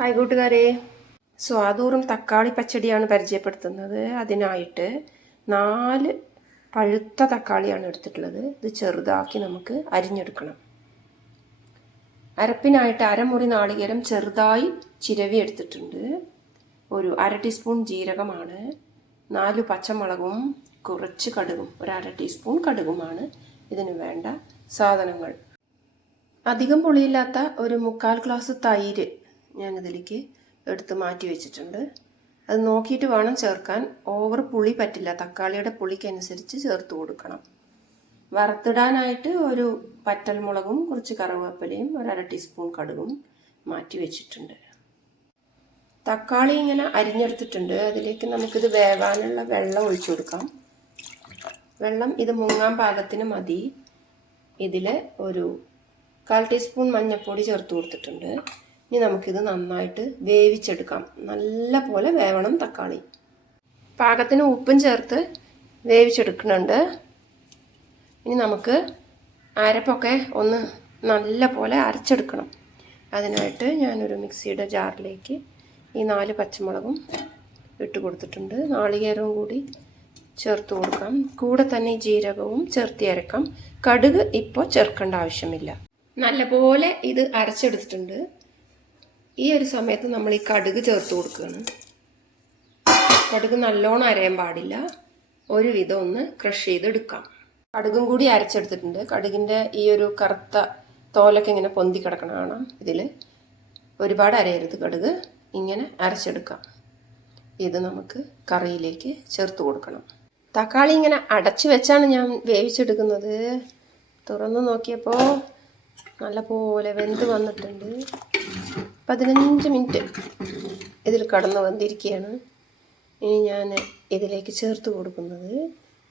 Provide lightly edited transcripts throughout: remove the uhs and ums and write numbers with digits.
Hi കൂട്ടുകാരെ, സ്വാദൂറും തക്കാളി പച്ചടിയാണ് പരിചയപ്പെടുത്തുന്നത്. അതിനായിട്ട് 4 പഴുത്ത തക്കാളിയാണ് എടുത്തിട്ടുള്ളത്. ഇത് ചെറുതാക്കി നമുക്ക് അരിഞ്ഞെടുക്കണം. അരപ്പിനായിട്ട് അരമുറി നാളികേരം ചെറുതായി ചിരവി എടുത്തിട്ടുണ്ട്. ഒരു 1/2 ടീസ്പൂൺ ജീരകമാണ്. 4 പച്ചമുളകും കുറച്ച് കടുകും, ഒരു 1/2 ടീസ്പൂൺ കടുകുമാണ് ഇതിന് വേണ്ട സാധനങ്ങൾ. അധികം പുളിയില്ലാത്ത ഒരു 1/4 ഗ്ലാസ് തൈര് ഞാനിതിലേക്ക് എടുത്ത് മാറ്റി വെച്ചിട്ടുണ്ട്. അത് നോക്കിയിട്ട് വേണം ചേർക്കാൻ. ഓവർ പുളി പറ്റില്ല, തക്കാളിയുടെ പുളിക്കനുസരിച്ച് ചേർത്ത് കൊടുക്കണം. വറുത്തിടാനായിട്ട് ഒരു പറ്റൽമുളകും കുറച്ച് കറിവേപ്പിലയും ഒരു 1/2 ടീസ്പൂൺ കടുകും മാറ്റി വെച്ചിട്ടുണ്ട്. തക്കാളി ഇങ്ങനെ അരിഞ്ഞെടുത്തിട്ടുണ്ട്. അതിലേക്ക് നമുക്കിത് വേവാനുള്ള വെള്ളം ഒഴിച്ചു കൊടുക്കാം. വെള്ളം ഇത് മുങ്ങാൻ പാകത്തിന് മതി. ഇതിൽ ഒരു 1/4 ടീസ്പൂൺ മഞ്ഞൾപ്പൊടി ചേർത്ത് കൊടുത്തിട്ടുണ്ട്. ഇനി നമുക്കിത് നന്നായിട്ട് വേവിച്ചെടുക്കാം. നല്ല പോലെ വേവണം തക്കാളി. പാകത്തിന് ഉപ്പും ചേർത്ത് വേവിച്ചെടുക്കുന്നുണ്ട്. ഇനി നമുക്ക് അരപ്പൊക്കെ ഒന്ന് നല്ല പോലെ അരച്ചെടുക്കണം. അതിനായിട്ട് ഞാനൊരു മിക്സിയുടെ ജാറിലേക്ക് ഈ 4 പച്ചമുളകും ഇട്ട് കൊടുത്തിട്ടുണ്ട്. നാളികേരവും കൂടി ചേർത്ത് കൊടുക്കാം. കൂടെ തന്നെ ഈ ജീരകവും ചേർത്ത് അരക്കാം. കടുക് ഇപ്പോൾ ചേർക്കേണ്ട ആവശ്യമില്ല. നല്ലപോലെ ഇത് അരച്ചെടുത്തിട്ടുണ്ട്. ഈ ഒരു സമയത്ത് നമ്മൾ ഈ കടുക് ചേർത്ത് കൊടുക്കുകയാണ്. കടുക് നല്ലോണം അരയാൻ പാടില്ല, ഒരുവിധം ഒന്ന് ക്രഷ് ചെയ്തെടുക്കാം. കടുകും കൂടി അരച്ചെടുത്തിട്ടുണ്ട്. കടുകിൻ്റെ ഈ ഒരു കറുത്ത തോലൊക്കെ ഇങ്ങനെ പൊന്തി കിടക്കണം കാണാം. ഇതിൽ ഒരുപാട് അരയരുത്, കടുക് ഇങ്ങനെ അരച്ചെടുക്കാം. ഇത് നമുക്ക് കറിയിലേക്ക് ചേർത്ത് കൊടുക്കണം. തക്കാളി ഇങ്ങനെ അടച്ചു വെച്ചാണ് ഞാൻ വേവിച്ചെടുക്കുന്നത്. തുറന്ന് നോക്കിയപ്പോൾ നല്ലപോലെ വെന്ത് വന്നിട്ടുണ്ട്. 15 മിനിറ്റ് ഇതിൽ കടന്ന് വന്നിരിക്കുകയാണ്. ഇനി ഞാൻ ഇതിലേക്ക് ചേർത്ത് കൊടുക്കുന്നത്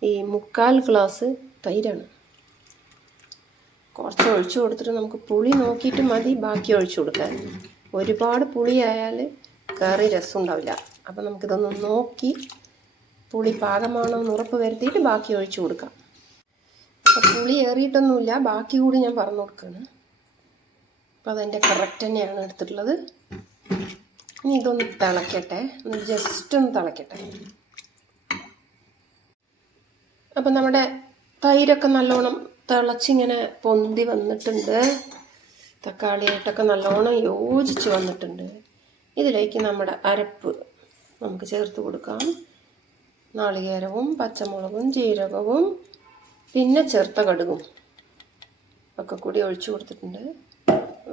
ഈ 1/4 ഗ്ലാസ് തൈരാണ്. കുറച്ച് ഒഴിച്ചു കൊടുത്തിട്ട് നമുക്ക് പുളി നോക്കിയിട്ട് മതി ബാക്കി ഒഴിച്ചു കൊടുക്കാൻ. ഒരുപാട് പുളിയായാൽ കറി രസം ഉണ്ടാവില്ല. അപ്പം നമുക്കിതൊന്ന് നോക്കി പുളി പാകമാണോ എന്ന് ഉറപ്പ് വരുത്തിയിട്ട് ബാക്കി ഒഴിച്ചു കൊടുക്കാം. അപ്പോൾ പുളി ഏറിയിട്ടൊന്നുമില്ല, ബാക്കി കൂടി ഞാൻ പറഞ്ഞു കൊടുക്കുകയാണ്. അപ്പോൾ അതെൻ്റെ കറക്റ്റ് തന്നെയാണ് എടുത്തിട്ടുള്ളത്. ഇനി ഇതൊന്ന് തിളയ്ക്കട്ടെ, ജസ്റ്റ് ഒന്ന് തിളയ്ക്കട്ടെ. അപ്പം നമ്മുടെ തൈരൊക്കെ നല്ലോണം തിളച്ചിങ്ങനെ പൊന്തി വന്നിട്ടുണ്ട്. തക്കാളിയായിട്ടൊക്കെ നല്ലോണം യോജിച്ച് വന്നിട്ടുണ്ട്. ഇതിലേക്ക് നമ്മുടെ അരപ്പ് നമുക്ക് ചേർത്ത് കൊടുക്കാം. നാളികേരവും പച്ചമുളകും ജീരകവും പിന്നെ ചേർത്ത കടുകും ഒക്കെ കൂടി ഒഴിച്ചു കൊടുത്തിട്ടുണ്ട്.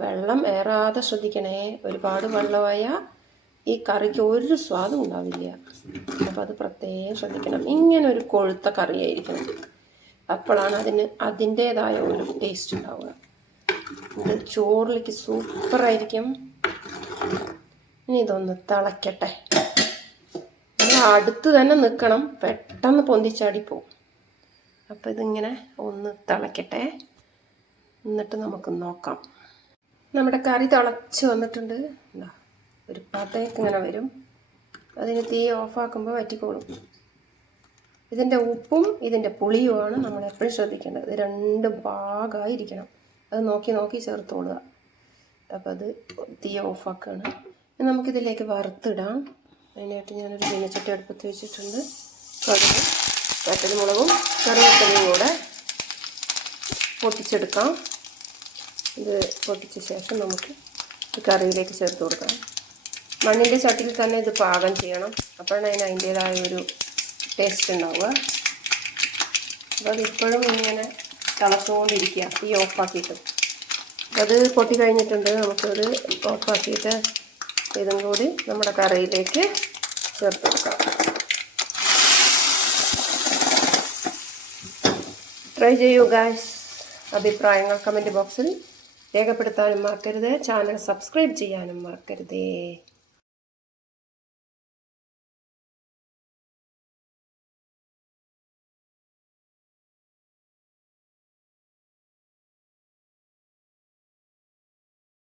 വെള്ളം ഏറാതെ ശ്രദ്ധിക്കണേ. ഒരുപാട് വെള്ളമായാൽ ഈ കറിക്ക് ഒരു സ്വാദും ഉണ്ടാവില്ല. അപ്പോൾ അത് പ്രത്യേകം ശ്രദ്ധിക്കണം. ഇങ്ങനെ ഒരു കൊഴുത്ത കറിയായിരിക്കണം, അപ്പോഴാണ് അതിൻ്റേതായ ഒരു ടേസ്റ്റ് ഉണ്ടാവുക. ഇത് ചോറിലേക്ക് സൂപ്പറായിരിക്കും. ഇനി ഇതൊന്ന് തിളയ്ക്കട്ടെ. നമ്മൾ അടുത്ത് തന്നെ നിൽക്കണം, പെട്ടെന്ന് പൊന്തിച്ചാടിപ്പോവും. അപ്പോൾ ഇതിങ്ങനെ ഒന്ന് തിളയ്ക്കട്ടെ, എന്നിട്ട് നമുക്ക് നോക്കാം. നമ്മുടെ കറി തിളച്ച് വന്നിട്ടുണ്ട്. ഒരു പതയൊക്കെ ഇങ്ങനെ വരും. അതിന് തീ ഓഫാക്കുമ്പോൾ വറ്റിക്കോളും. ഇതിൻ്റെ ഉപ്പും ഇതിൻ്റെ പുളിയുമാണ് നമ്മൾ എപ്പോഴും ശ്രദ്ധിക്കേണ്ടത്. ഇത് രണ്ടും പാകമായിരിക്കണം. അത് നോക്കി നോക്കി ചേർത്തോളുക. അപ്പോൾ അത് തീ ഓഫാക്കുകയാണ്. നമുക്കിതിലേക്ക് വറുത്തിടാം. അതിനായിട്ട് ഞാനൊരു ചീനച്ചട്ടി അടുപ്പത്ത് വെച്ചിട്ടുണ്ട്. കടുക് വറ്റൽമുളകും കറിവേപ്പിലയും കൂടെ പൊട്ടിച്ചെടുക്കാം. ഇത് പൊട്ടിച്ച ശേഷം നമുക്ക് കറിയിലേക്ക് ചേർത്ത് കൊടുക്കാം. മണ്ണിൻ്റെ ചട്ടിയിൽ തന്നെ ഇത് പാകം ചെയ്യണം, അപ്പോഴാണ് അതിൻ്റേതായ ഒരു ടേസ്റ്റ് ഉണ്ടാവുക. അപ്പോൾ അതിപ്പോഴും ഇങ്ങനെ തിളച്ചുകൊണ്ടിരിക്കുക, ഈ ഓഫാക്കിയിട്ട്. അത് പൊട്ടി കഴിഞ്ഞിട്ടുണ്ട്. നമുക്കത് ഓഫാക്കിയിട്ട് ഇതും കൂടി നമ്മുടെ കറിയിലേക്ക് ചേർത്ത് കൊടുക്കാം. ട്രൈ ചെയ്യൂ ഗായ്സ്. അഭിപ്രായങ്ങൾ കമൻറ്റ് ബോക്സിൽ രേഖപ്പെടുത്താനും മറക്കരുത്. ചാനൽ സബ്സ്ക്രൈബ് ചെയ്യാനും മറക്കരുതേ.